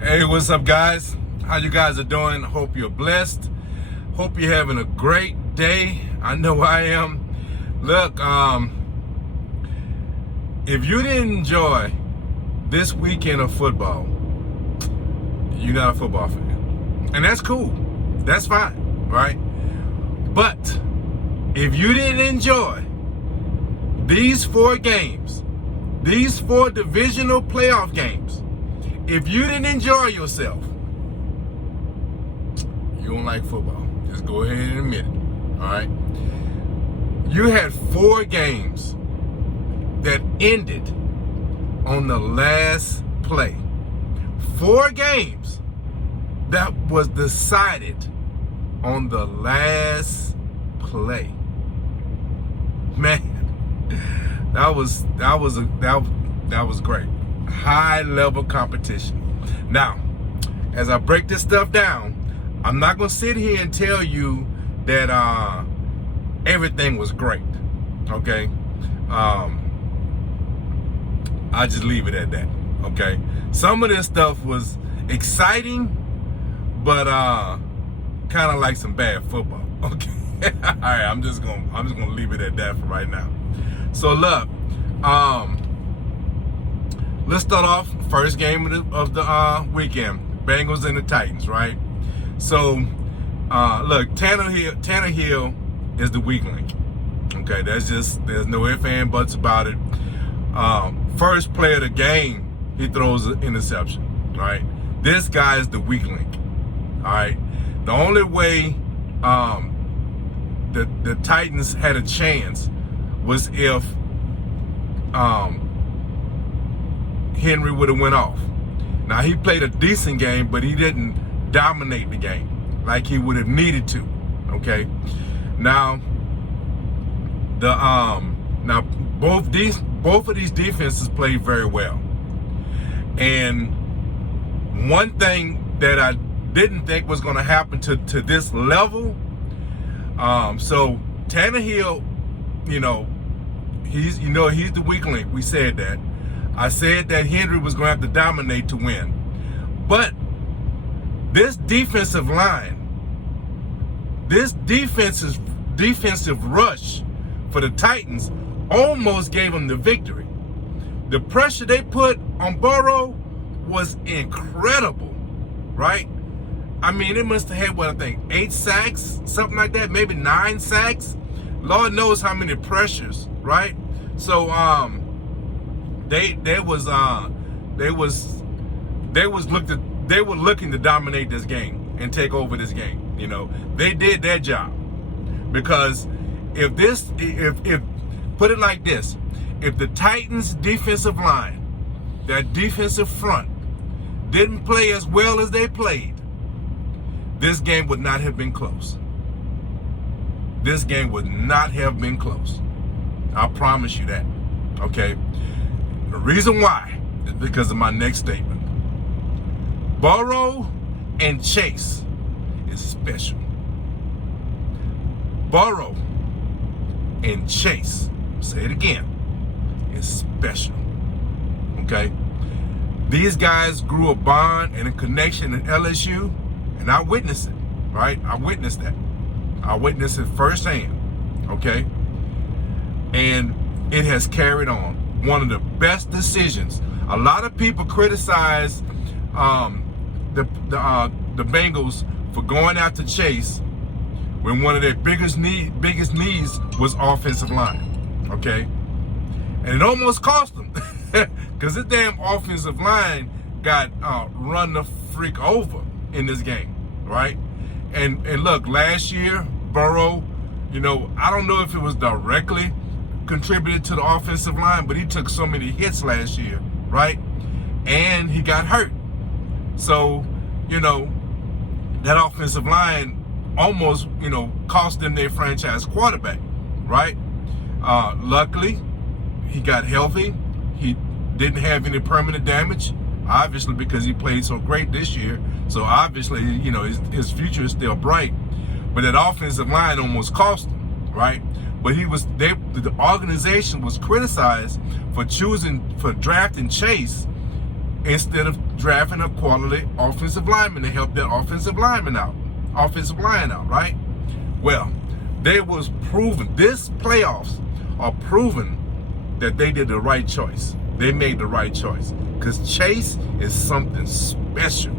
Hey, what's up, guys? How you guys are doing? Hope you're blessed. Hope you're having a great day. I know I am. Look, if you didn't enjoy this weekend of football, you're not a football fan. And that's cool. That's fine, right? But if you didn't enjoy these 4 games, these 4 divisional playoff games, if you didn't enjoy yourself, you don't like football. Just go ahead and admit it, all right? You had 4 games that ended on the last play. 4 games that was decided on the last play. Man, that was great. High level competition. Now, as I break this stuff down, I'm not gonna sit here and tell you that everything was great. Okay, I just leave it at that. Okay, some of this stuff was exciting, but kind of like some bad football. Okay, all right, I'm just gonna leave it at that for right now. So look, let's start off first game of the weekend, Bengals and the Titans, right? So, look, Tanner Hill is the weak link. Okay, there's no ifs, ands, and buts about it. First play of the game, he throws an interception, right? This guy is the weak link, all right? The only way the Titans had a chance was if Henry would have went off. Now, he played a decent game, but he didn't dominate the game like he would have needed to. Okay. Now both of these defenses played very well. And one thing that I didn't think was going to happen to this level. So Tannehill, he's the weak link. We said that. I said that Henry was going to have to dominate to win. But this defensive line, this defensive rush for the Titans almost gave them the victory. The pressure they put on Burrow was incredible, right? I mean, it must have had, 8 sacks, something like that, maybe 9 sacks. Lord knows how many pressures, right? So, they were looking to dominate this game and take over this game. They did their job, because if put it like this, if the Titans defensive line, that defensive front, didn't play as well as they played, this game would not have been close. This game would not have been close. I promise you that. Okay. The reason why is because of my next statement. Burrow and Chase is special. Burrow and Chase, say it again, is special. Okay? These guys grew a bond and a connection in LSU, and I witnessed it, right? I witnessed that. I witnessed it firsthand. Okay? And it has carried on. One of the best decisions. A lot of people criticize the Bengals for going after Chase when one of their biggest needs was offensive line. Okay, and it almost cost them because this damn offensive line got run the freak over in this game, right? And look, last year Burrow, I don't know if it was directly contributed to the offensive line, but he took so many hits last year, right? And he got hurt. So, that offensive line almost, cost them their franchise quarterback, right? Luckily, he got healthy. He didn't have any permanent damage, obviously, because he played so great this year. So obviously, his future is still bright. But that offensive line almost cost him, right? But the organization was criticized for drafting Chase instead of drafting a quality offensive lineman to help that offensive line out, right? Well, they was proven, this playoffs are proven that they did the right choice. They made the right choice because Chase is something special.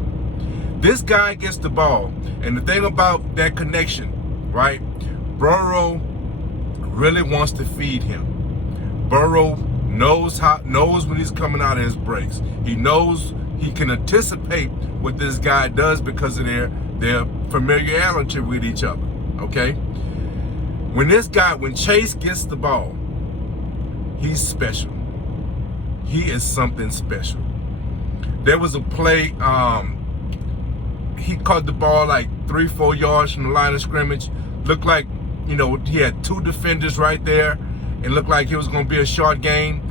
This guy gets the ball, and the thing about that connection, right? Burrow really wants to feed him. Burrow knows when he's coming out of his breaks. He knows he can anticipate what this guy does because of their familiarity with each other. Okay? When Chase gets the ball, he's special. He is something special. There was a play, he caught the ball like 3-4 yards from the line of scrimmage. Looked like, he had two defenders right there. It looked like it was going to be a short game.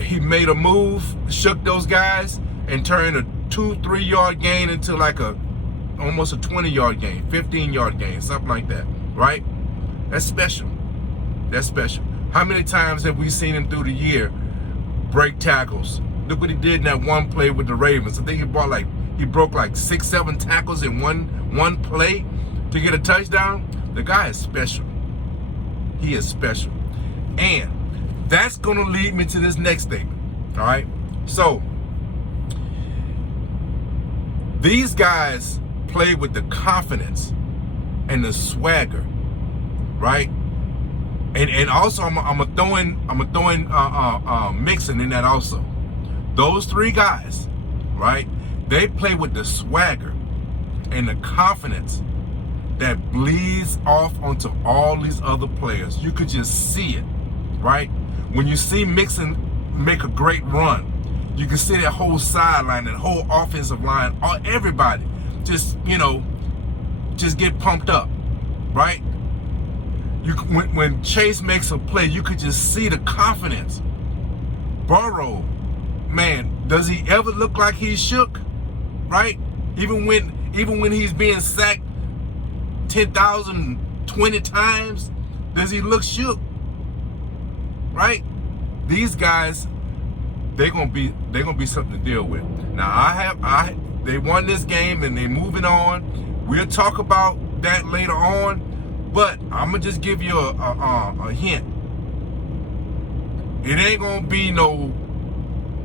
He made a move, shook those guys, and turned a 2-3 yard gain into like almost a 20-yard gain, 15-yard gain, something like that, right? That's special. That's special. How many times have we seen him through the year break tackles? Look what he did in that one play with the Ravens. I think he broke like 6-7 tackles in one play to get a touchdown. The guy is special. He is special. And that's going to lead me to this next statement. All right. So these guys play with the confidence and the swagger, right? And also I'm gonna throw in Mixon in that also. Those three guys, right? They play with the swagger and the confidence that bleeds off onto all these other players. You could just see it, right? When you see Mixon make a great run, you can see that whole sideline, that whole offensive line, everybody just get pumped up, right? When Chase makes a play, you could just see the confidence. Burrow, man, does he ever look like he's shook? Right? Even when he's being sacked 10,000, 20 times, does he look shook? Right? These guys, they're gonna be something to deal with. Now they won this game and they're moving on. We'll talk about that later on. But I'm going to just give you a hint. It ain't going to be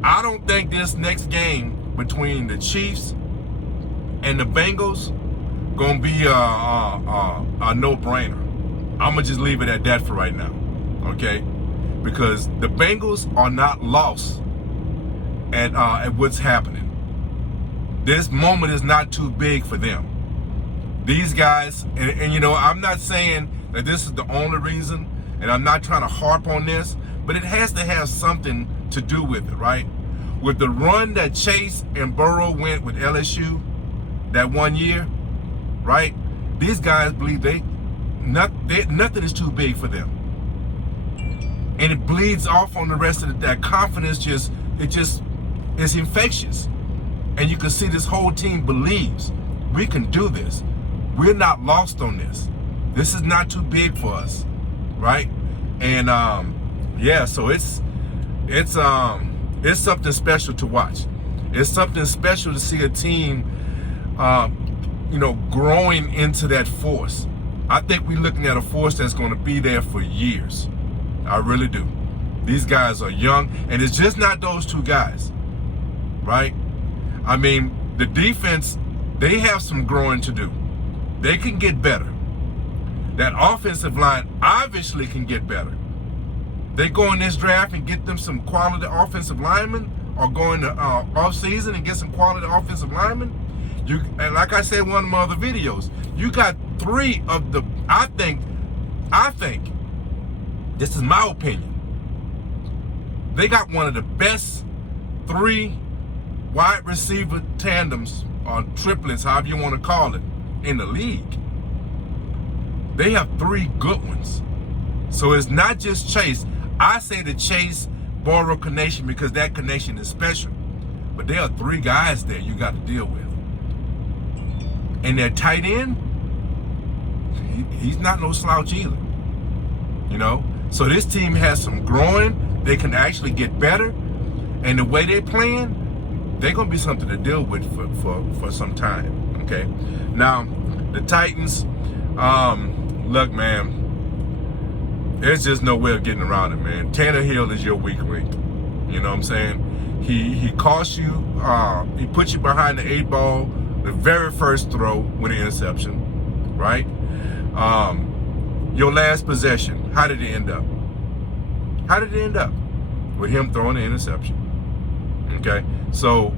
I don't think this next game between the Chiefs and the Bengals going to be a no-brainer. I'm going to just leave it at that for right now. Okay? Because the Bengals are not lost at what's happening. This moment is not too big for them. These guys, and I'm not saying that this is the only reason, and I'm not trying to harp on this, but it has to have something to do with it, right? With the run that Chase and Burrow went with LSU that one year, right? These guys believe nothing is too big for them. And it bleeds off on the rest of that confidence. It's infectious. And you can see this whole team believes we can do this. We're not lost on this. This is not too big for us, right? And so it's something special to watch. It's something special to see a team, growing into that force. I think we're looking at a force that's going to be there for years. I really do. These guys are young, and it's just not those two guys, right? I mean, the defense, they have some growing to do. They can get better. That offensive line obviously can get better. They go in this draft and get them some quality offensive linemen, or go in the off season and get some quality offensive linemen. And like I said in one of my other videos, you got three of the. I think. This is my opinion. They got one of the best 3 wide receiver tandems or triplets, however you want to call it, in the league. They have 3 good ones. So it's not just Chase. I say the Chase Burrow connection because that connection is special. But there are 3 guys there you got to deal with. And their tight end, he's not no slouch either. So this team has some growing. They can actually get better. And the way they're playing, they're going to be something to deal with for some time. Okay. Now, the Titans, look, man, there's just no way of getting around it, man. Tannehill is your weak link. You know what I'm saying? He cost you, he put you behind the 8 ball the very first throw with an interception, right? Your last possession, how did it end up? How did it end up? With him throwing the interception. Okay? So,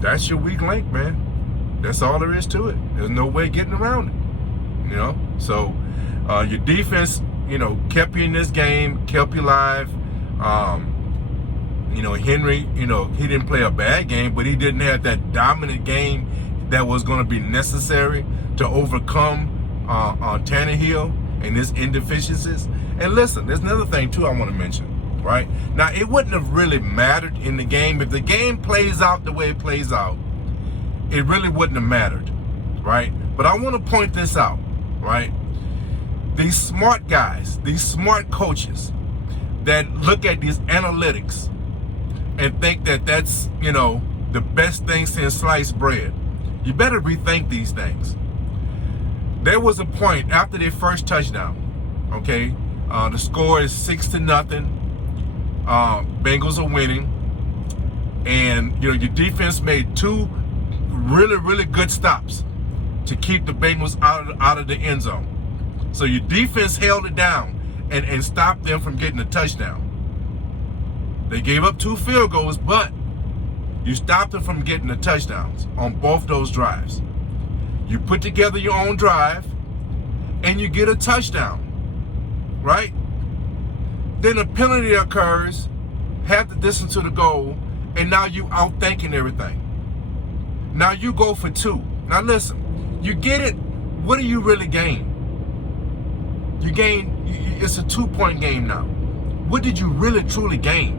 that's your weak link, man. That's all there is to it. There's no way getting around it. You know? So, your defense, you know, kept you in this game, kept you alive. You know, Henry, you know, he didn't play a bad game, but he didn't have that dominant game that was going to be necessary to overcome Tannehill and his inefficiencies. And listen, there's another thing, too, I want to mention, right? Now, it wouldn't have really mattered in the game. If the game plays out the way it plays out, it really wouldn't have mattered, right? But I want to point this out, right? These smart guys, these smart coaches that look at these analytics and think that that's, you know, the best thing since sliced bread. You better rethink these things. There was a point after their first touchdown, okay? The score is 6-0. Bengals are winning. And, you know, your defense made 2 really, really good stops to keep the Bengals out of the end zone. So your defense held it down and stopped them from getting a touchdown. They gave up 2 field goals, but you stopped them from getting the touchdowns on both those drives. You put together your own drive, and you get a touchdown, right? Then a penalty occurs, half the distance to the goal, and now you outthinking everything. Now you go for 2. Now listen, you get it. What do you really gain? You gain, it's a 2-point game now. What did you really truly gain?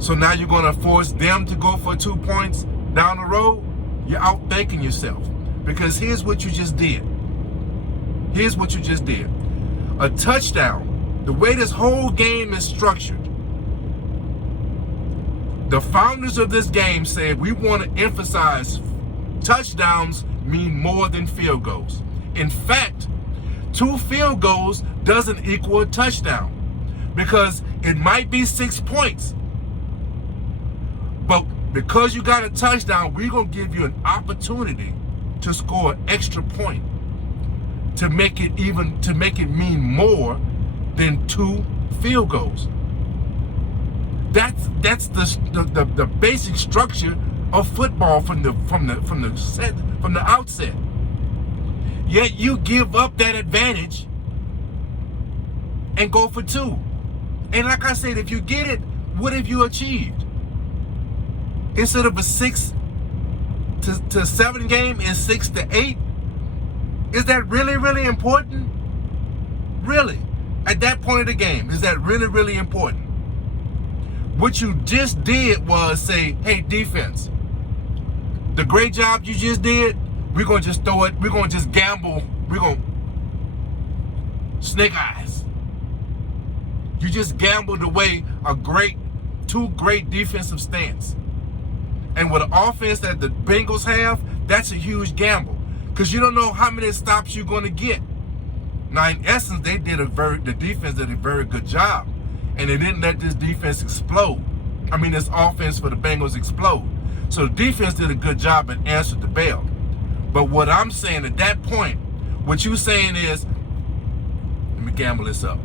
So now you're going to force them to go for 2 points down the road? You're outthinking yourself. Because here's what you just did. Here's what you just did. A touchdown, the way this whole game is structured, the founders of this game said we want to emphasize touchdowns mean more than field goals. In fact, 2 field goals doesn't equal a touchdown because it might be 6 points. But because you got a touchdown, we're going to give you an opportunity to score an extra point to make it mean more than 2 field goals. That's the basic structure of football from the outset. Yet you give up that advantage and go for 2. And like I said, if you get it, what have you achieved? Instead of a 6-7 game, it's 6-8. Is that really, really important? Really? At that point of the game, is that really, really important? What you just did was say, hey, defense, the great job you just did, we're going to just throw it, we're going to just gamble, we're going to snake eyes. You just gambled away 2 great defensive stands. And with the offense that the Bengals have, that's a huge gamble because you don't know how many stops you're going to get. Now, in essence, the defense did a very good job, and they didn't let this defense explode. I mean, this offense for the Bengals explode. So the defense did a good job and answered the bell. But what I'm saying at that point, what you're saying is, let me gamble this up.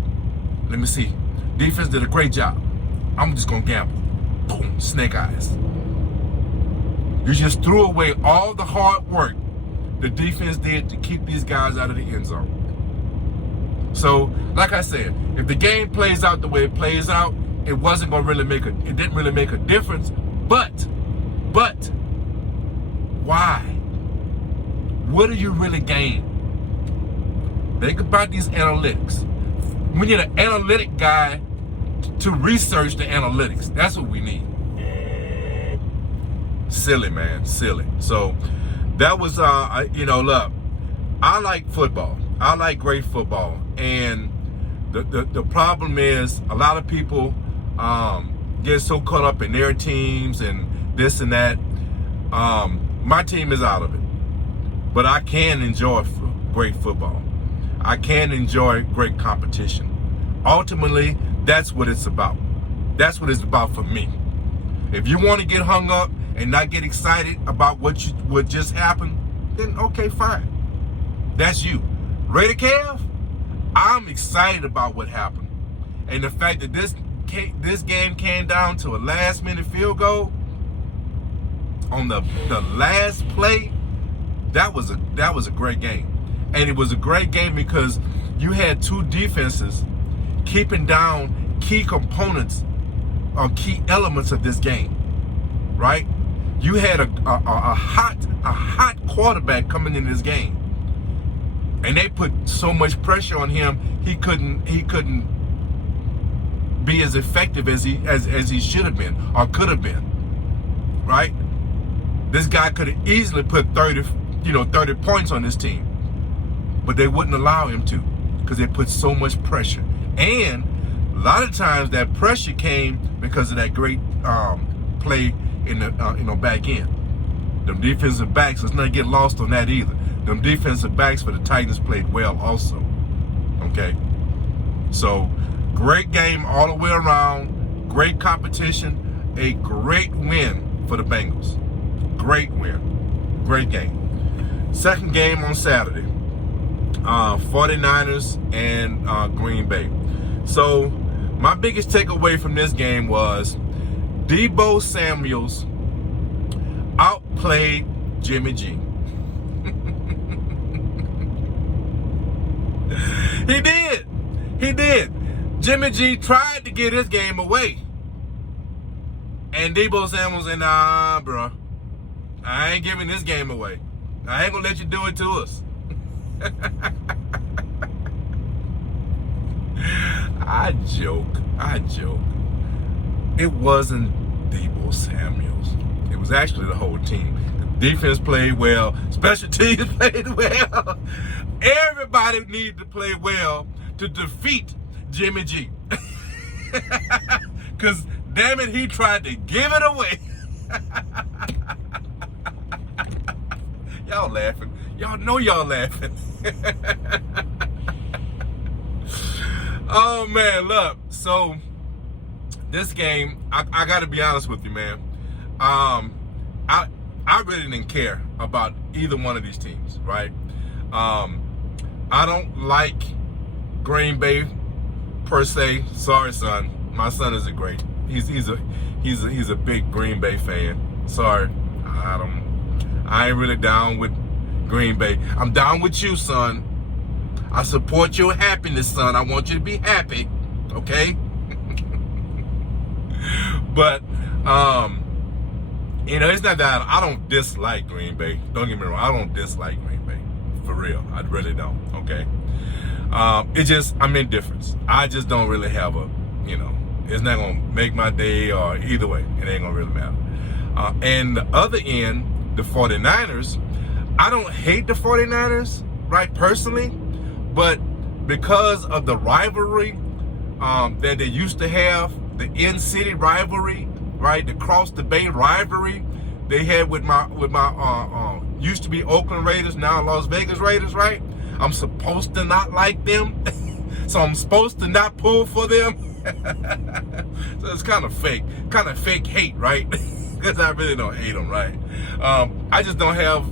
Let me see. Defense did a great job. I'm just going to gamble. Boom, snake eyes. You just threw away all the hard work the defense did to keep these guys out of the end zone. So, like I said, if the game plays out the way it plays out, it wasn't going to it didn't really make a difference. But, why? What do you really gain? Think about these analytics. We need an analytic guy to research the analytics. That's what we need. Silly, man, silly. So that was, look, I like football. I like great football. And the problem is a lot of people get so caught up in their teams and this and that. My team is out of it. But I can enjoy great football. I can enjoy great competition. Ultimately, that's what it's about. That's what it's about for me. If you want to get hung up and not get excited about what just happened, then okay, fine. That's you. RaiderKev, I'm excited about what happened. And the fact that this game came down to a last-minute field goal on the last play, that was a great game. And it was a great game because you had two defenses keeping down key components or key elements of this game, right? You had a hot quarterback coming in this game, and they put so much pressure on him he couldn't be as effective as he should have been or could have been, right? This guy could have easily put 30 points on this team, but they wouldn't allow him to because they put so much pressure. And a lot of times that pressure came because of that great play in the back end. Them defensive backs, let's not get lost on that either. Them defensive backs for the Titans played well also. Okay, so great game all the way around. Great competition. A great win for the Bengals. Great win. Great game. Second game on Saturday. 49ers and Green Bay. So my biggest takeaway from this game was Deebo Samuels outplayed Jimmy G. He did. Jimmy G tried to get his game away. And Deebo Samuels said, nah, bro. I ain't giving this game away. I ain't gonna let you do it to us. I joke. It wasn't Deebo Samuels. It was actually the whole team. The defense played well. Special teams played well. Everybody needed to play well to defeat Jimmy G. Because, damn it, he tried to give it away. Y'all laughing. Y'all know y'all laughing. Oh, man, look. So, this game, I got to be honest with you, man. I really didn't care about either one of these teams, right? I don't like Green Bay per se. Sorry, son. My son is he's a big Green Bay fan. Sorry. I ain't really down with Green Bay. I'm down with you, son. I support your happiness, son. I want you to be happy, okay? But, it's not that I don't dislike Green Bay. Don't get me wrong. I don't dislike Green Bay. For real. I really don't, okay? I'm indifferent. I just don't really have it's not going to make my day or either way. It ain't going to really matter. And the other end, the 49ers, I don't hate the 49ers, right, personally, but because of the rivalry that they used to have, the in-city rivalry, right, the cross-the-bay rivalry they had with my used to be Oakland Raiders, now Las Vegas Raiders, right? I'm supposed to not like them, so I'm supposed to not pull for them. So it's kind of fake hate, right? Because I really don't hate them, right? I just don't have,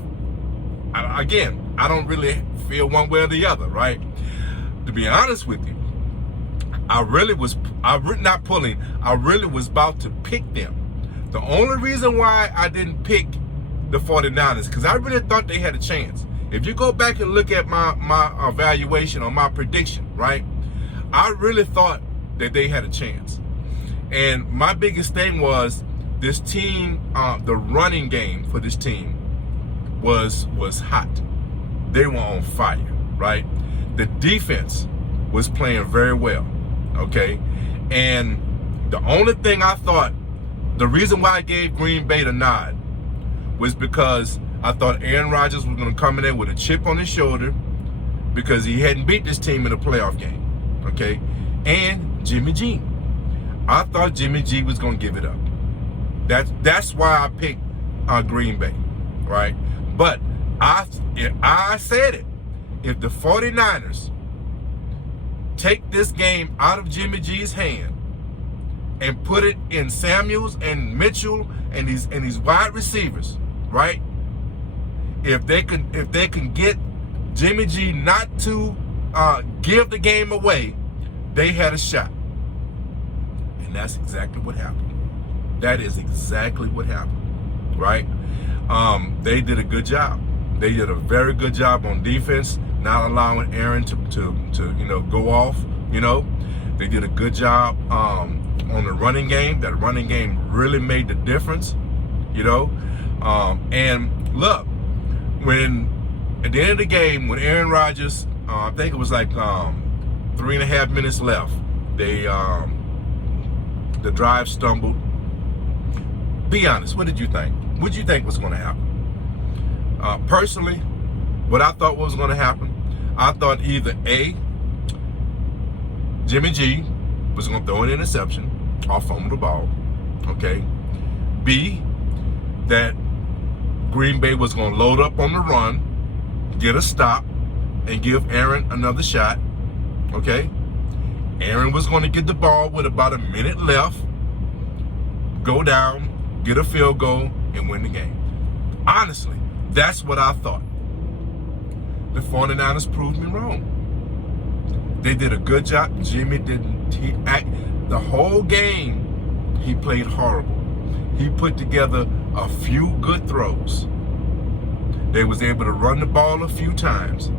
again, I don't really feel one way or the other, right? To be honest with you, I really was about to pick them. The only reason why I didn't pick the 49ers, because I really thought they had a chance. If you go back and look at my evaluation or my prediction, right, I really thought that they had a chance. And my biggest thing was this team, the running game for this team was hot. They were on fire, right? The defense was playing very well, okay? And the only thing I thought, the reason why I gave Green Bay the nod was because I thought Aaron Rodgers was going to come in there with a chip on his shoulder because he hadn't beat this team in a playoff game, okay? And Jimmy G. I thought Jimmy G was going to give it up. That's why I picked Green Bay, right? But I said it. If the 49ers take this game out of Jimmy G's hand and put it in Samuels and Mitchell and these wide receivers, right? If they can get Jimmy G not to give the game away, they had a shot. And that's exactly what happened. That is exactly what happened, right? They did a good job. They did a very good job on defense, not allowing Aaron to go off. They did a good job on the running game. That running game really made the difference. And look, when at the end of the game, when Aaron Rodgers, I think it was like 3.5 minutes left, the drive stumbled. Be honest, what did you think? What did you think was going to happen? Personally, what I thought was going to happen, I thought either A, Jimmy G was going to throw an interception or fumble the ball, okay? B, that Green Bay was going to load up on the run, get a stop, and give Aaron another shot, okay? Aaron was going to get the ball with about a minute left, go down, get a field goal, and win the game. Honestly, that's what I thought. The 49ers proved me wrong. They did a good job. Jimmy didn't. The whole game, he played horrible. He put together a few good throws. They was able to run the ball a few times,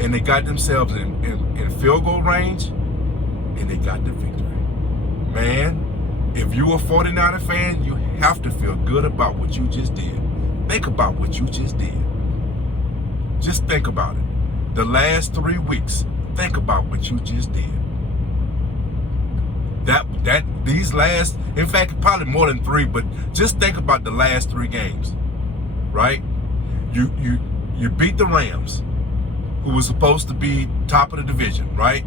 and they got themselves in field goal range, and they got the victory. Man, if you're a 49er fan, you have to feel good about what you just did. Think about what you just did. Just think about it. The last 3 weeks, think about what you just did. These last, in fact, probably more than 3, but just think about the last 3 games, right? You beat the Rams, who was supposed to be top of the division, right?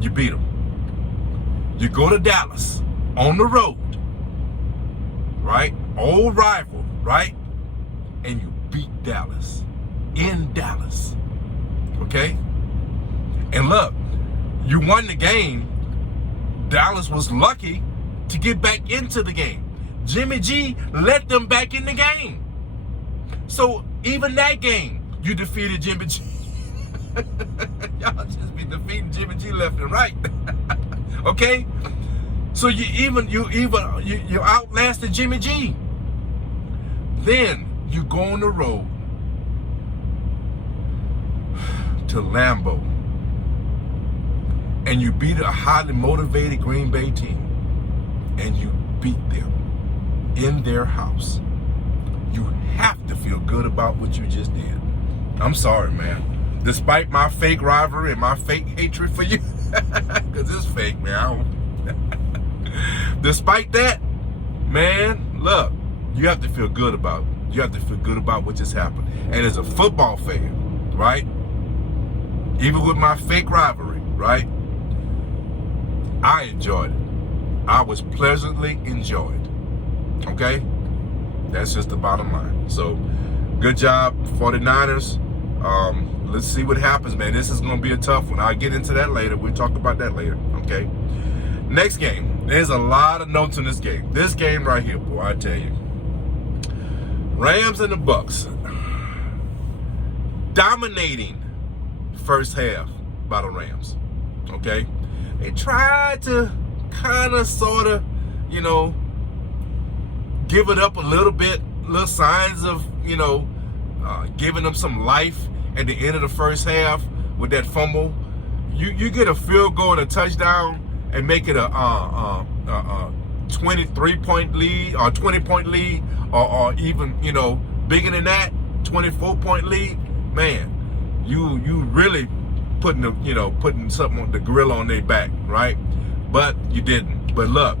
You beat them. You go to Dallas on the road, right? Old rival, right? And you beat Dallas in Dallas, okay? And look, you won the game. Dallas was lucky to get back into the game. Jimmy G let them back in the game. So even that game, you defeated Jimmy G. Y'all just be defeating Jimmy G left and right. Okay? So you outlasted Jimmy G. Then you go on the road to Lambeau and you beat a highly motivated Green Bay team and you beat them in their house. You have to feel good about what you just did. I'm sorry, man. Despite my fake rivalry and my fake hatred for you, because it's fake, man. Despite that, man, look, you have to feel good about it. You have to feel good about what just happened. And as a football fan, right, even with my fake rivalry, right, I enjoyed it. I was pleasantly enjoyed. Okay? That's just the bottom line. So, good job, 49ers. Let's see what happens, man. This is going to be a tough one. I'll get into that later. We'll talk about that later. Okay? Next game. There's a lot of notes in this game. This game right here, boy, I tell you. Rams and the Bucks. Dominating first half by the Rams. Okay? They tried to kind of, sort of, give it up a little bit. Little signs of, giving them some life at the end of the first half with that fumble. You get a field goal and a touchdown and make it a 23-point lead or 20-point lead or even, bigger than that, 24-point lead. Man, you really putting something on the grill on their back, right? But you didn't. But look,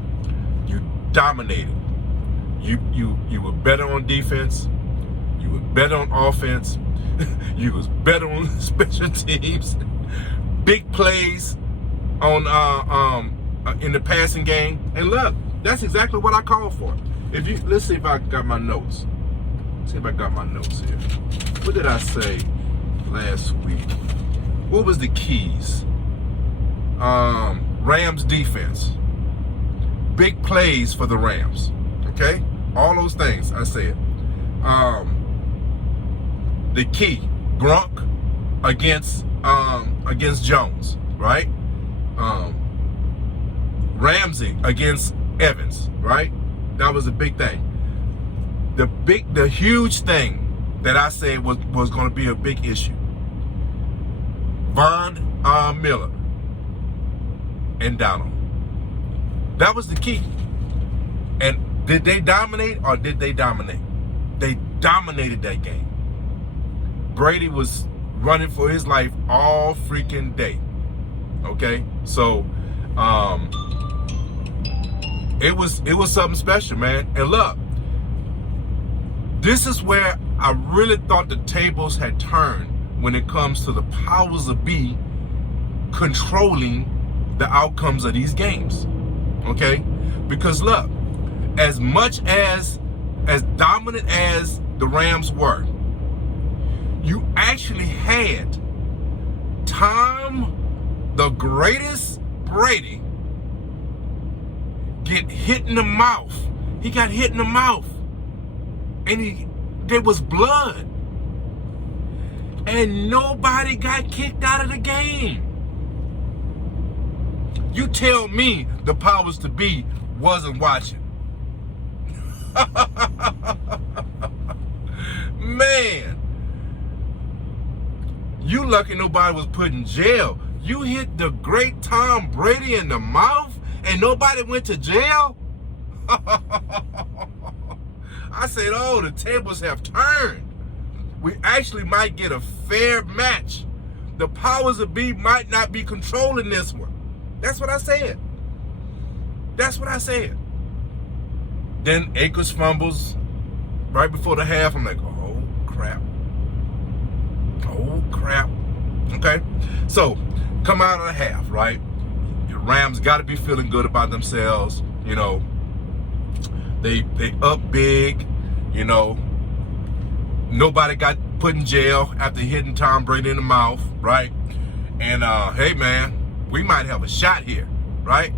you dominated. You were better on defense. You were better on offense. You was better on special teams. Big plays on in the passing game. And look, that's exactly what I called for. Let's see if I got my notes. Let's see if I got my notes here. What did I say last week? What was the keys? Rams defense. Big plays for the Rams. Okay? All those things I said. The key, Gronk against Jones, right? Ramsey against Evans, right? That was a big thing. The huge thing that I said was going to be a big issue. Von Miller and Donald. That was the key. And did they dominate or did they dominate? They dominated that game. Brady was running for his life all freaking day. Okay? So, it was something special, man. And look, this is where I really thought the tables had turned when it comes to the powers of be controlling the outcomes of these games. Okay? Because look, as much as dominant as the Rams were, you actually had Tom, the greatest Brady, get hit in the mouth. He got hit in the mouth. And there was blood. And nobody got kicked out of the game. You tell me the powers to be wasn't watching. Man. You lucky nobody was put in jail. You hit the great Tom Brady in the mouth and nobody went to jail? I said, oh, the tables have turned. We actually might get a fair match. The powers of be might not be controlling this one. That's what I said. That's what I said. Then Akers fumbles right before the half. I'm like, oh, crap. Oh, crap. Okay? So, come out of the half, right? The Rams got to be feeling good about themselves. You know, they up big. You know, nobody got put in jail after hitting Tom Brady in the mouth, right? And, hey, man, we might have a shot here, right?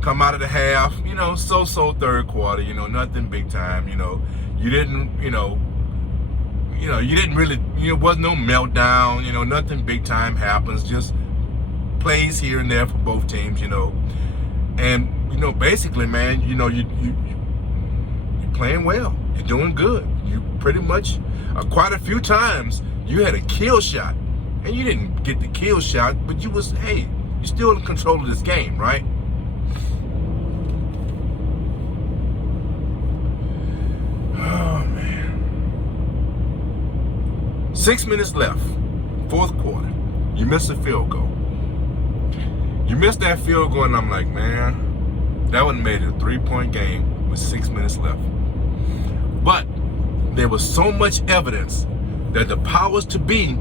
Come out of the half, you know, so-so third quarter, you know, nothing big time, you know. You didn't really, wasn't no meltdown, you know, nothing big time happens, just plays here and there for both teams, you know. And, you know, basically, man, you know, you're playing well. You're doing good. You pretty much, quite a few times, you had a kill shot. And you didn't get the kill shot, but you was, hey, you're still in control of this game, right? Oh, man. 6 minutes left, fourth quarter. You missed a field goal. You missed that field goal, and I'm like, man, that would have made it a 3-point game with 6 minutes left. But there was so much evidence that the powers to be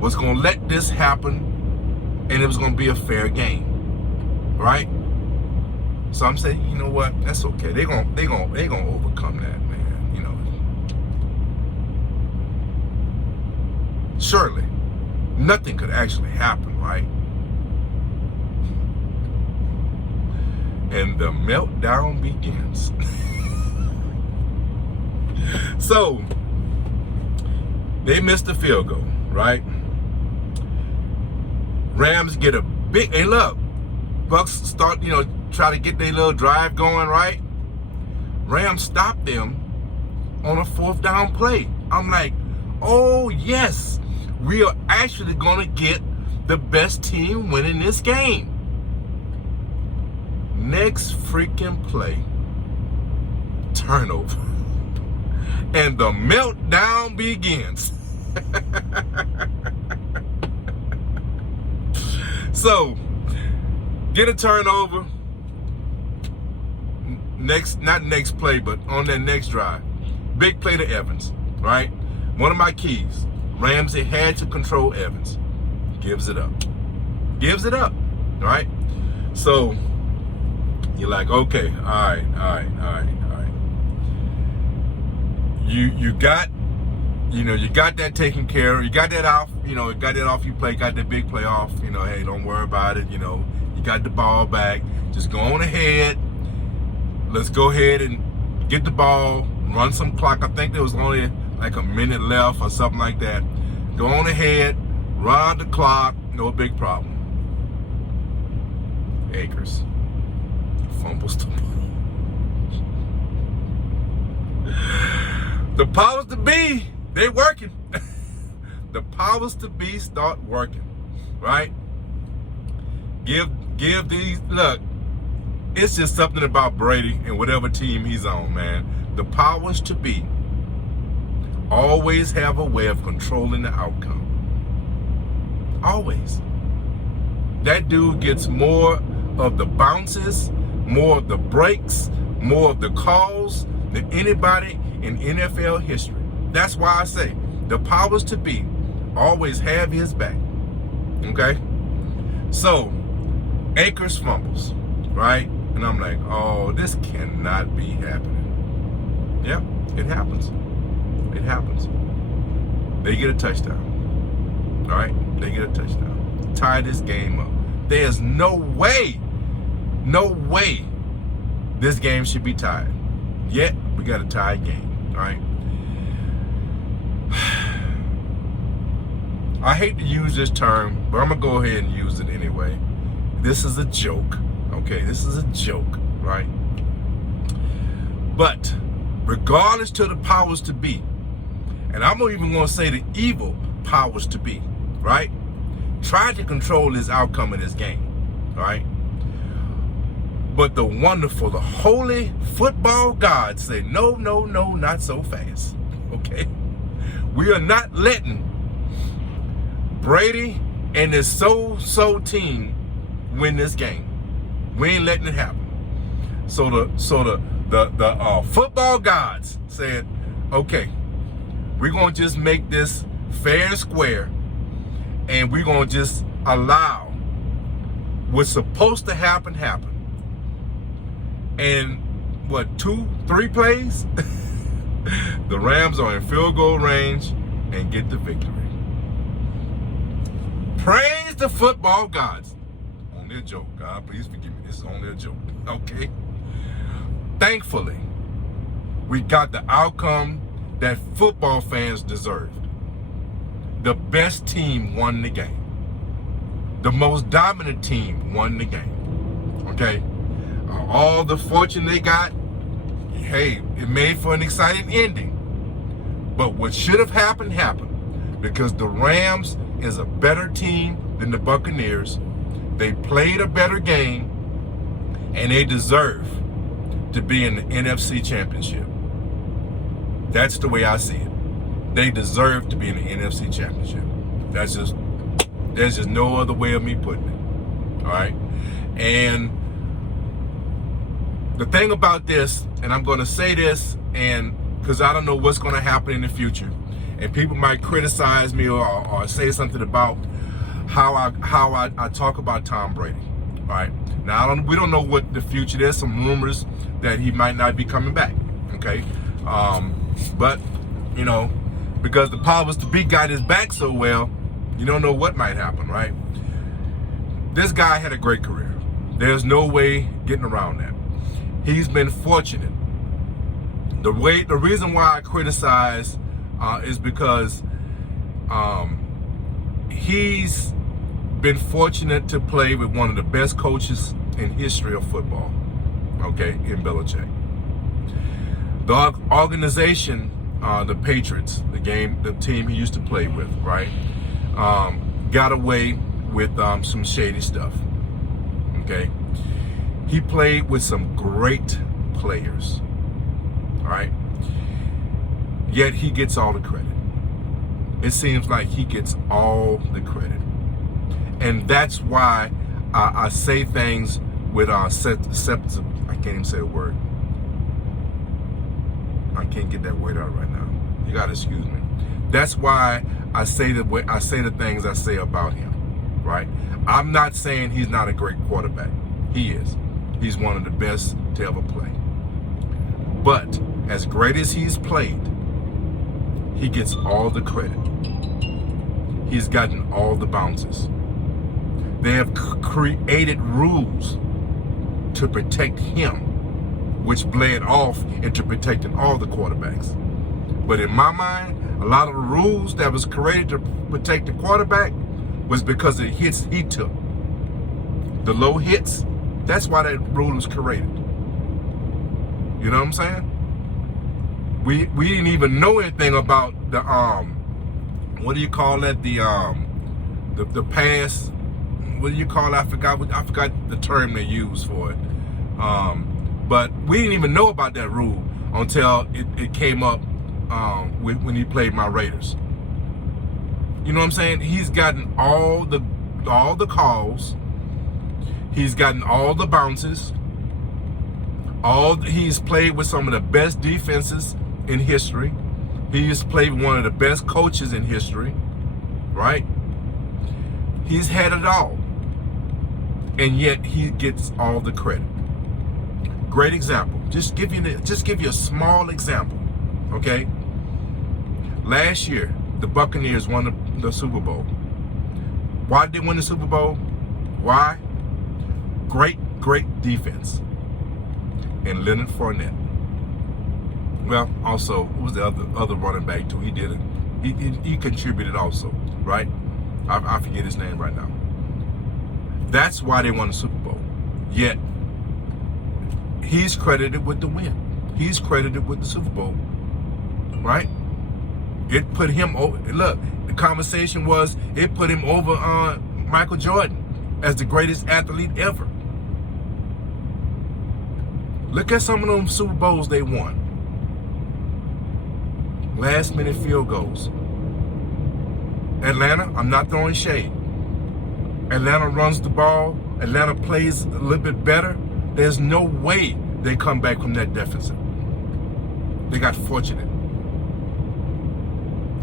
was going to let this happen, and it was going to be a fair game, right? So I'm saying, you know what? That's okay. They're gonna overcome that, man. You know, surely nothing could actually happen, right? And the meltdown begins. So they missed the field goal, right? Rams get a big, hey look, Bucks start, you know, try to get their little drive going, right? Rams stop them on a 4th down play. I'm like, oh yes, we are actually gonna get the best team winning this game. Next freaking play, turnover. And the meltdown begins. So, get a turnover. Not next play, but on that next drive. Big play to Evans, right? One of my keys. Ramsey had to control Evans. Gives it up. Gives it up, right? So, You're like, okay, all right. You got that taken care of. You got that off. You got that off. You got that big play off. Hey, don't worry about it. You got the ball back. Just go on ahead. Let's go ahead and get the ball. Run some clock. I think there was only like a minute left or something like that. Go on ahead. Run out the clock. No big problem. Akers fumbles the ball. The powers to be, they working. The powers to be start working, right? Give these, look, it's just something about Brady and whatever team he's on, man. The powers to be always have a way of controlling the outcome. Always. That dude gets more of the bounces, more of the breaks, more of the calls than anybody in NFL history. That's why I say the powers to be always have his back. Okay? So, Akers fumbles, right? And I'm like, oh, this cannot be happening. Yeah, it happens. It happens. They get a touchdown. All right? They get a touchdown. Tie this game up. There's no way this game should be tied. Yet, we got a tied game. All right. I hate to use this term, but I'm going to go ahead and use it anyway. This is a joke. Okay, this is a joke, right? But regardless to the powers to be, and I'm even going to say the evil powers to be, right? Try to control this outcome of this game, right? But the wonderful, the holy football gods say, no, not so fast, okay? We are not letting Brady and his so team win this game. We ain't letting it happen. So the football gods said, okay, we're going to just make this fair and square, and we're going to just allow what's supposed to happen. And what, 2-3 plays? The Rams are in field goal range and get the victory. Praise the football gods. Only a joke. God, please forgive me. This is only a joke. Okay? Thankfully, we got the outcome that football fans deserved. The best team won the game. The most dominant team won the game. Okay? All the fortune they got, hey, it made for an exciting ending. But what should have happened, because the Rams is a better team than the Buccaneers. They played a better game, and they deserve to be in the NFC Championship. That's the way I see it. They deserve to be in the NFC Championship. There's just no other way of me putting it. All right? And the thing about this, and I'm going to say this, and because I don't know what's going to happen in the future, and people might criticize me or say something about how I talk about Tom Brady. All right. Now we don't know what the future. There's some rumors that he might not be coming back. Okay. But because the powers to be got his back so well, you don't know what might happen, right? This guy had a great career. There's no way getting around that. He's been fortunate. The reason why I criticize is because he's been fortunate to play with one of the best coaches in history of football, okay, in Belichick. The organization, the Patriots, the team he used to play with, right, got away with some shady stuff, okay? He played with some great players, all right? Yet he gets all the credit. It seems like he gets all the credit. And that's why I say things with I can't even say a word. I can't get that word out right now. You gotta excuse me. That's why I say the things I say about him, right? I'm not saying he's not a great quarterback. He is. he's one of the best to ever play. But as great as he's played, he gets all the credit. He's gotten all the bounces. They have created rules to protect him, which bled off into protecting all the quarterbacks. But in my mind, a lot of the rules that was created to protect the quarterback was because of the hits he took. The low hits, that's why that rule was created. You know what I'm saying? We didn't even know anything about the what do you call that? The pass. What do you call it? I forgot the term they use for it. But we didn't even know about that rule until it came up when he played my Raiders. You know what I'm saying? He's gotten all the calls. He's gotten all the bounces. He's played with some of the best defenses in history. He's played with one of the best coaches in history, right? He's had it all. And yet he gets all the credit. Great example. Just give you a small example, okay? Last year, the Buccaneers won the Super Bowl. Why did they win the Super Bowl? Why? Great defense. And Leonard Fournette. Well, also, who was the other running back too? He did it. He contributed also, right? I forget his name right now. That's why they won the Super Bowl. Yet, he's credited with the win. He's credited with the Super Bowl, right? It put him over. Look, the conversation was it put him over Michael Jordan as the greatest athlete ever. Look at some of them Super Bowls they won. Last minute field goals. Atlanta, I'm not throwing shade. Atlanta runs the ball. Atlanta plays a little bit better. There's no way they come back from that deficit. They got fortunate.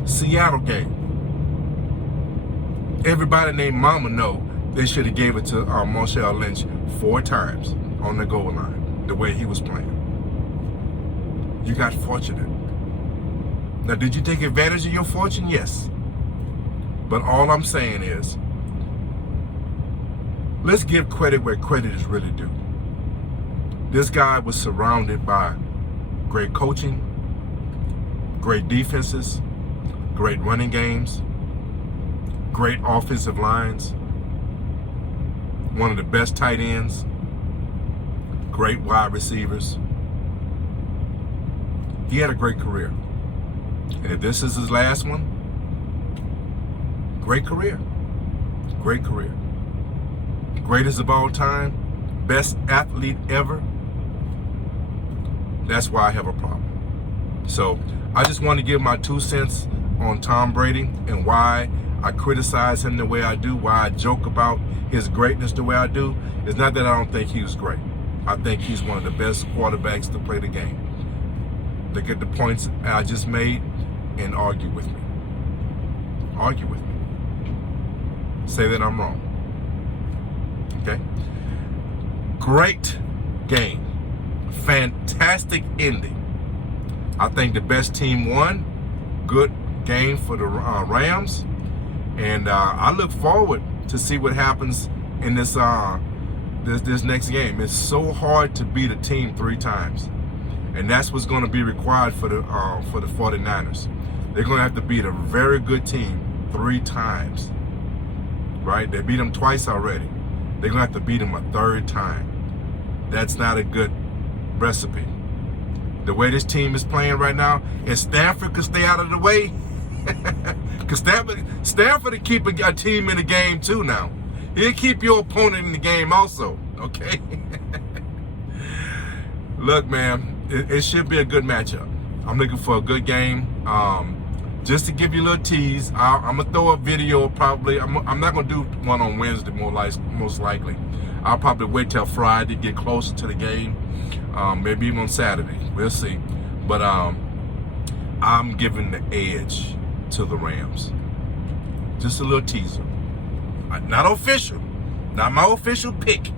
Seattle game. Everybody named Mama know they should have gave it to Marshawn Lynch 4 times on the goal line, the way he was playing. You got fortunate. Now, did you take advantage of your fortune? Yes. But all I'm saying is, let's give credit where credit is really due. This guy was surrounded by great coaching, great defenses, great running games, great offensive lines, one of the best tight ends, great wide receivers. He had a great career. And if this is his last one, great career. Great career. Greatest of all time, best athlete ever. That's why I have a problem. So I just want to give my 2 cents on Tom Brady and why I criticize him the way I do, why I joke about his greatness the way I do. It's not that I don't think he was great. I think he's one of the best quarterbacks to play the game. Look at the points I just made and argue with me. Argue with me. Say that I'm wrong. Okay? Great game. Fantastic ending. I think the best team won. Good game for the Rams. And I look forward to see what happens in this next game. It's so hard to beat a team 3 times. And that's what's going to be required for the 49ers. They're going to have to beat a very good team 3 times. Right? They beat them twice already. They're going to have to beat them a 3rd time. That's not a good recipe. The way this team is playing right now, if Stanford could stay out of the way, because Stanford will keep a team in the game too now. He'll keep your opponent in the game also, okay? Look, man, it should be a good matchup. I'm looking for a good game. Just to give you a little tease, I'm going to throw a video probably. I'm not going to do one on Wednesday, most likely. I'll probably wait till Friday to get closer to the game. Maybe even on Saturday. We'll see. But I'm giving the edge to the Rams. Just a little teaser. Not official. Not my official pick.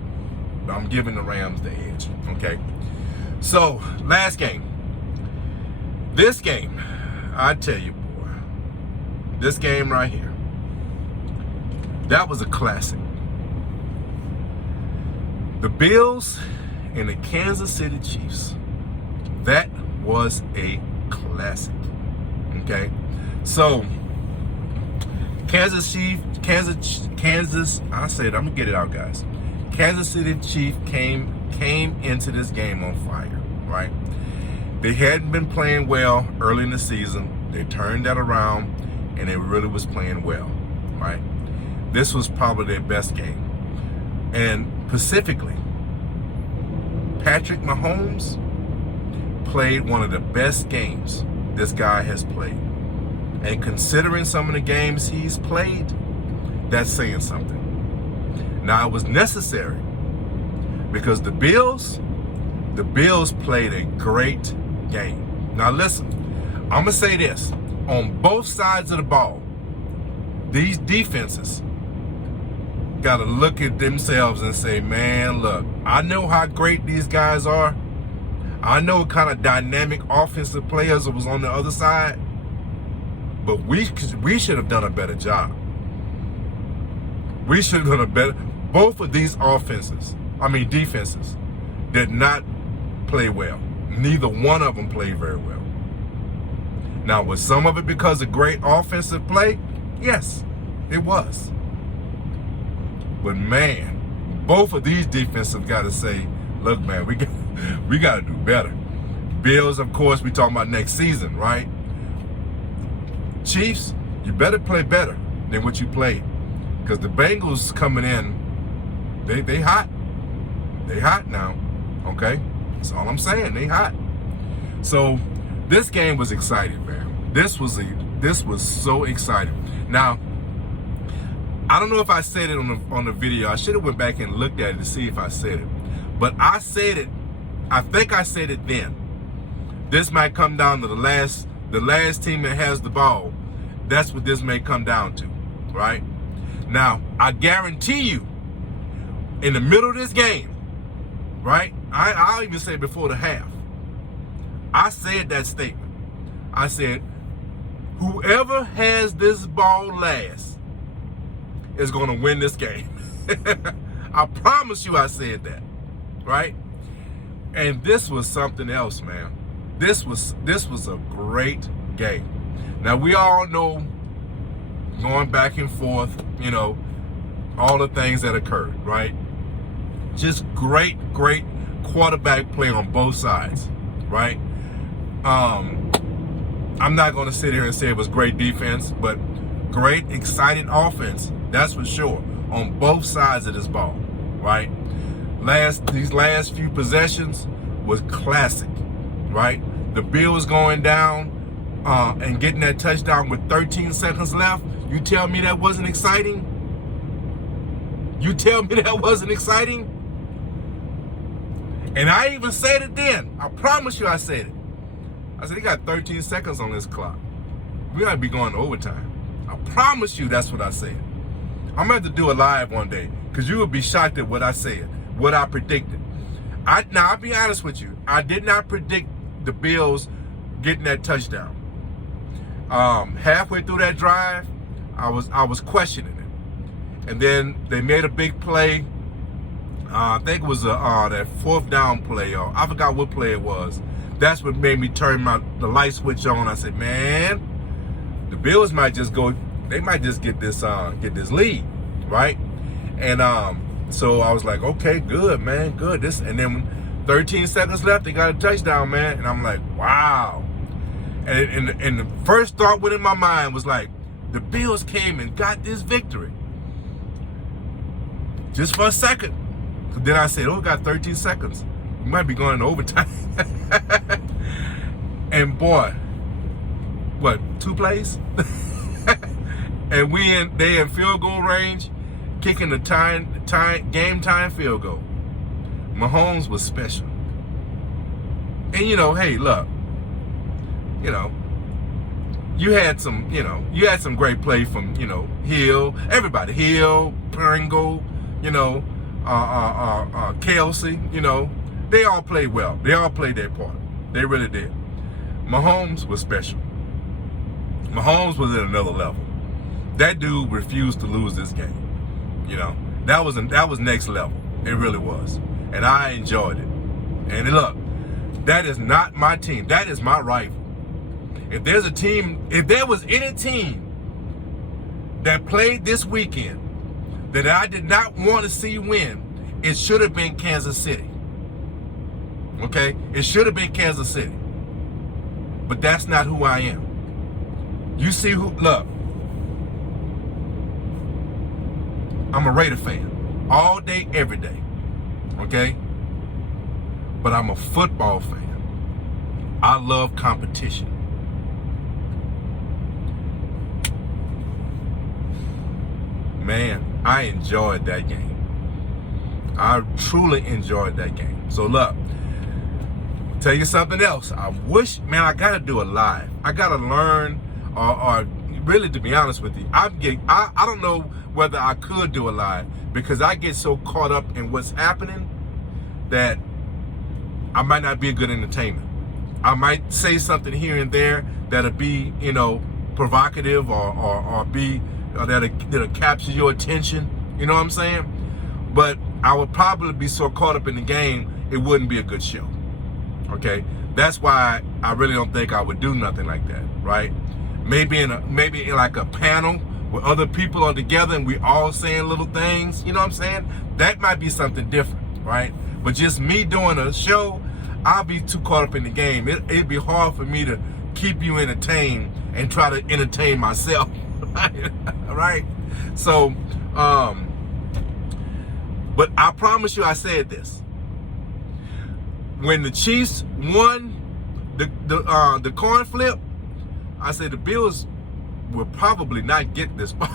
I'm giving the Rams the edge, okay? So, last game. This game, I tell you, boy, this game right here, that was a classic. The Bills and the Kansas City Chiefs. That was a classic. Okay? So, Kansas, I said, I'm gonna get it out, guys. Kansas City Chiefs came into this game on fire, right? They hadn't been playing well early in the season. They turned that around, and they really was playing well, right? This was probably their best game. And specifically, Patrick Mahomes played one of the best games this guy has played. And considering some of the games he's played, that's saying something. Now, it was necessary because the Bills played a great game. Now, listen, I'm going to say this. On both sides of the ball, these defenses got to look at themselves and say, man, look, I know how great these guys are. I know what kind of dynamic offensive players was on the other side, but we should have done a better job. We should have done a better. Both of these defenses did not play well. Neither one of them played very well. Now, was some of it because of great offensive play? Yes, it was. But man, both of these defenses got to say, look, man, we got to do better. Bills, of course, we talking about next season, right? Chiefs, you better play better than what you played, because the Bengals coming in, they hot. They hot now, okay? That's all I'm saying. They hot. So this game was exciting, man. This was so exciting. Now, I don't know if I said it on the video. I should have went back and looked at it to see if I said it. But I said it. I think I said it then. This might come down to the last team that has the ball. That's what this may come down to, right? Now, I guarantee you, in the middle of this game, right? I'll even say before the half, I said that statement. I said, whoever has this ball last is going to win this game. I promise you I said that, right? And this was something else, man. This was a great game. Now, we all know, going back and forth, all the things that occurred, right? Just great quarterback play on both sides, right? I'm not going to sit here and say it was great defense, but great, exciting offense, that's for sure, on both sides of this ball, right? These last few possessions was classic, right? The Bills going down and getting that touchdown with 13 seconds left. You tell me that wasn't exciting? You tell me that wasn't exciting? And I even said it then. I promise you I said it. I said, he got 13 seconds on this clock. We got to be going to overtime. I promise you that's what I said. I'm going to have to do a live one day, because you will be shocked at what I said, what I predicted. Now, I'll be honest with you. I did not predict the Bills getting that touchdown. Halfway through that drive, I was questioning it. And then they made a big play. I think it was that fourth down play. I forgot what play it was. That's what made me turn the light switch on. I said, man, the Bills might just go. They might just get this lead, right? And so I was like, okay, good, man, good. And then 13 seconds left, they got a touchdown, man. And I'm like, wow. And the first thought within my mind was like, the Bills came and got this victory. Just for a second. Then I said, oh, we got 13 seconds. We might be going to overtime. And boy, what, 2 plays? And they in field goal range, kicking the game time field goal. Mahomes was special. And hey, look, you had some great play from, Hill, everybody, Hill, Pringle, Kelsey, you know, they all played well. They all played their part. They really did. Mahomes was special. Mahomes was at another level. That dude refused to lose this game. You know, that was next level. It really was. And I enjoyed it. And look, that is not my team. That is my rival. If there's a team, if there was any team that played this weekend that I did not want to see win, it should have been Kansas City. Okay? It should have been Kansas City. But that's not who I am. You see who, look, I'm a Raider fan. All day, every day. Okay? But I'm a football fan. I love competition. Man, I enjoyed that game. I truly enjoyed that game. So look, tell you something else. I wish, man, I gotta do a live. I gotta learn, or really, to be honest with you, I don't know whether I could do a live because I get so caught up in what's happening that I might not be a good entertainment. I might say something here and there that'll be, you know, provocative or be that'll capture your attention. You know what I'm saying? But I would probably be so caught up in the game, it wouldn't be a good show. Okay, that's why I really don't think I would do nothing like that, right? Maybe in like a panel where other people are together and we all saying little things. You know what I'm saying? That might be something different, right? But just me doing a show, I'll be too caught up in the game. It'd be hard for me to keep you entertained and try to entertain myself, right? So, but I promise you, I said this. When the Chiefs won the coin flip, I said the Bills will probably not get this ball.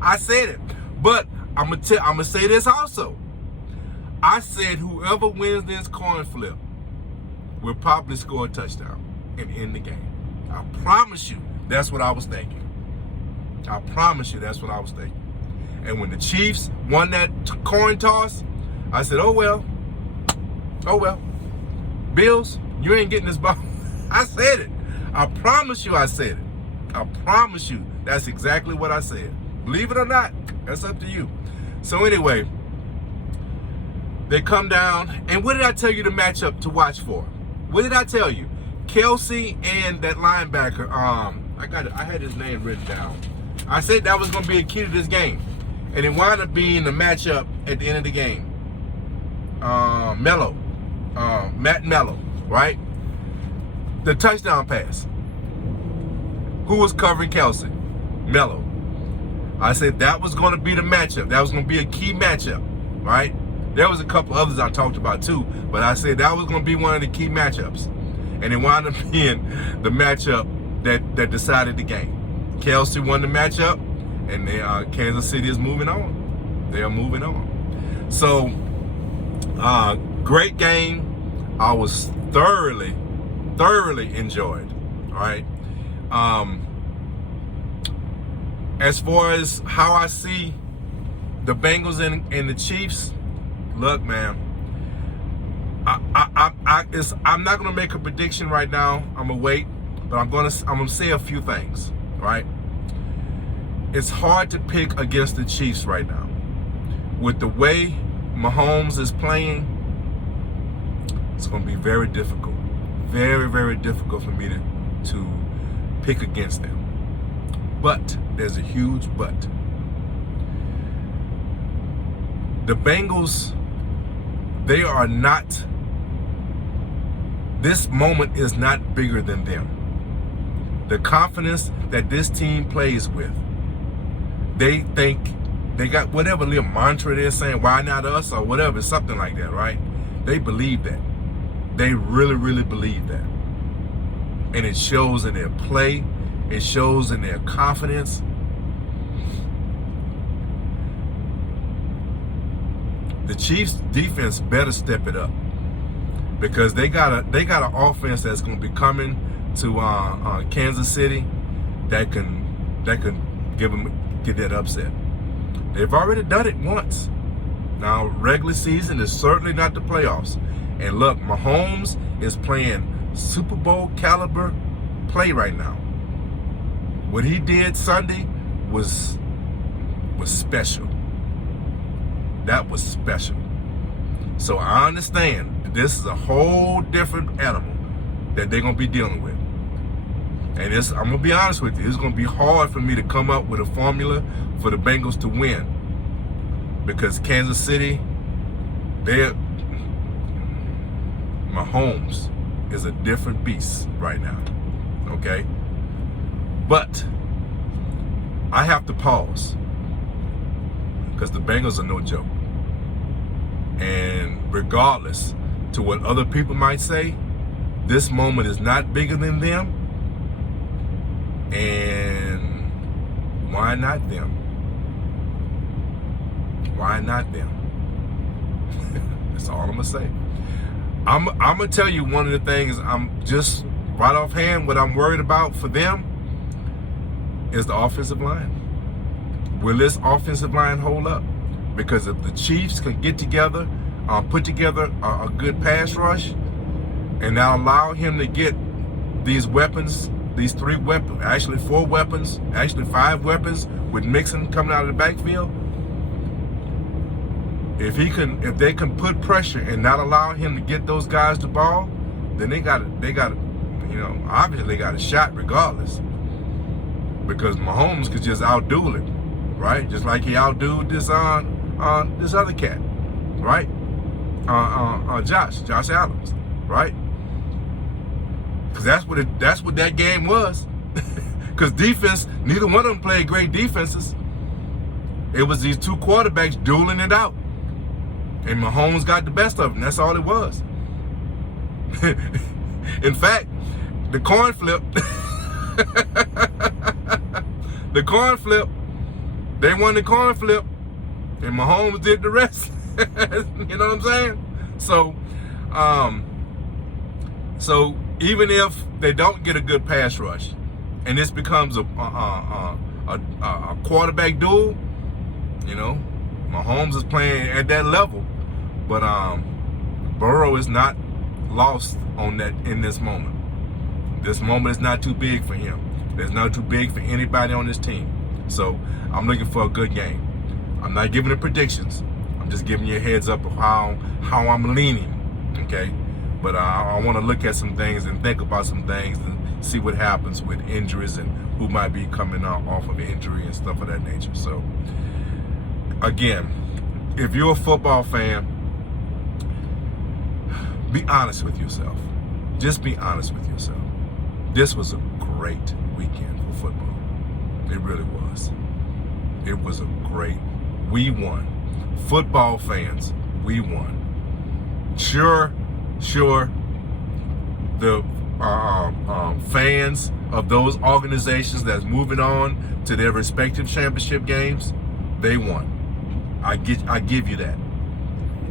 I said it, but I'm gonna say this also. I said whoever wins this coin flip will probably score a touchdown and end the game. I promise you, that's what I was thinking. I promise you, that's what I was thinking. And when the Chiefs won that coin toss, I said, oh well, Bills, you ain't getting this ball. I said it. I promise you I said it. I promise you that's exactly what I said. Believe it or not, that's up to you. So anyway, they come down, and what did I tell you to match up to watch for? What did I tell you? Kelsey and that linebacker, I had his name written down. I said that was going to be a key to this game. And it wound up being the matchup at the end of the game. Matt Mello, right? The touchdown pass. Who was covering Kelsey? Mello. I said that was going to be the matchup. That was going to be a key matchup, right? There was a couple others I talked about too, but I said that was going to be one of the key matchups. And it wound up being the matchup that decided the game. Kelsey won the matchup, and Kansas City is moving on. They are moving on. So, great game. I was thoroughly enjoyed. All right. As far as how I see the Bengals and the Chiefs, look, man, I'm not gonna make a prediction right now. I'm gonna wait, but I'm gonna say a few things. Right? It's hard to pick against the Chiefs right now. With the way Mahomes is playing, it's going to be very difficult. Very, very difficult for me to pick against them. But there's a huge but. The Bengals, they are not, this moment is not bigger than them. The confidence that this team plays with, they think they got whatever little mantra they're saying, why not us, or whatever, something like that, right? They believe that. They really, really believe that. And it shows in their play. It shows in their confidence. The Chiefs defense better step it up, because they got an offense that's going to be coming to Kansas City that can get that upset. They've already done it once. Now, regular season is certainly not the playoffs. And look, Mahomes is playing Super Bowl caliber play right now. What he did Sunday was special. That was special. So I understand that this is a whole different animal that they're going to be dealing with. And I'm going to be honest with you, it's going to be hard for me to come up with a formula for the Bengals to win. Because Kansas City, Mahomes is a different beast right now. Okay? But I have to pause. Because the Bengals are no joke. And regardless to what other people might say, this moment is not bigger than them. And why not them? Why not them? That's all I'm going to say. I'm going to tell you one of the things I'm just right offhand, what I'm worried about for them is the offensive line. Will this offensive line hold up? Because if the Chiefs can get together, put together a good pass rush, and now allow him to get these weapons, these 3 weapons, actually 4 weapons, actually 5 weapons with Mixon coming out of the backfield. If they can put pressure and not allow him to get those guys the ball, then they got obviously got a shot regardless. Because Mahomes could just outdo it, right? Just like he outdoed this other cat, right? Josh Allen, right? Because that's what that game was. Because defense, neither one of them played great defenses. It was these 2 quarterbacks dueling it out. And Mahomes got the best of them. That's all it was. In fact, the coin flip, they won the coin flip, and Mahomes did the rest. You know what I'm saying? So even if they don't get a good pass rush, and this becomes a quarterback duel, Mahomes is playing at that level, but Burrow is not lost on that in this moment. This moment is not too big for him. It's not too big for anybody on this team. So I'm looking for a good game. I'm not giving the predictions. I'm just giving you a heads up of how I'm leaning. Okay, but I want to look at some things and think about some things and see what happens with injuries and who might be coming out off of injury and stuff of that nature. So again, if you're a football fan, be honest with yourself. Just be honest with yourself. This was a great weekend for football. It really was. It was a great. We won. Football fans, we won. Sure. The fans of those organizations that's moving on to their respective championship games, they won. I give you that.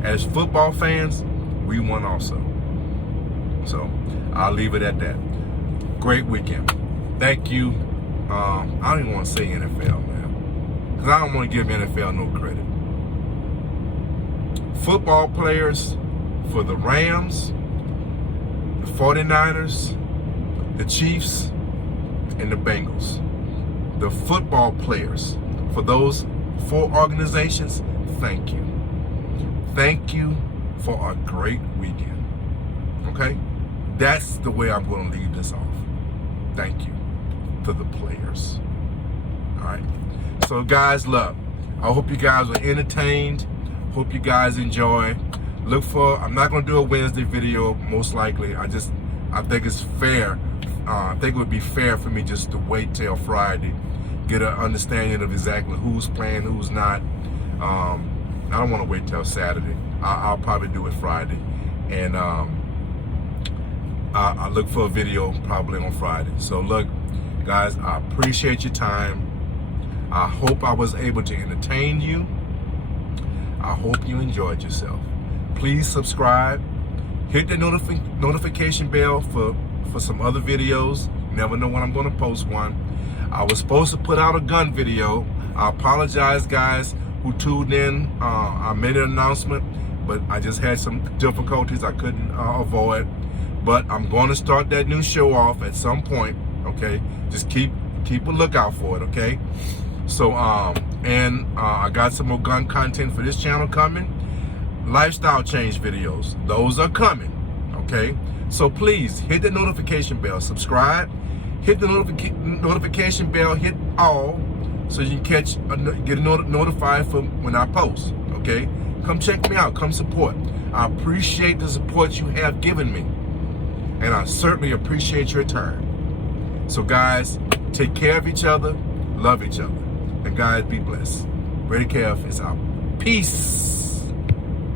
As football fans, we won also. So I'll leave it at that. Great weekend. Thank you. I don't even want to say NFL, man, because I don't want to give NFL no credit. Football players for the Rams, the 49ers, the Chiefs, and the Bengals. The football players for those 4 organizations, thank you. Thank you for a great weekend. Okay? That's the way I'm going to leave this off. Thank you to the players. All right. So guys, look, I hope you guys were entertained. Hope you guys enjoy. I'm not going to do a Wednesday video, most likely. I think it's fair. I think it would be fair for me just to wait till Friday, get an understanding of exactly who's playing, who's not. I don't want to wait till Saturday. I'll probably do it Friday. And I look for a video probably on Friday. So look, guys, I appreciate your time. I hope I was able to entertain you. I hope you enjoyed yourself. Please subscribe. Hit the notification bell for some other videos. You never know when I'm going to post one. I was supposed to put out a gun video. I apologize, guys. who tuned in. I made an announcement, but I just had some difficulties I couldn't avoid. But I'm going to start that new show off at some point, okay? Just keep a lookout for it, okay? So, I got some more gun content for this channel coming. Lifestyle change videos, those are coming, okay? So please hit the notification bell, subscribe, hit the notification bell, hit all, so you can get notified for when I post, okay? Come check me out, come support. I appreciate the support you have given me, and I certainly appreciate your time. So guys, take care of each other, love each other, and guys, be blessed. RaiderKev is out. Peace.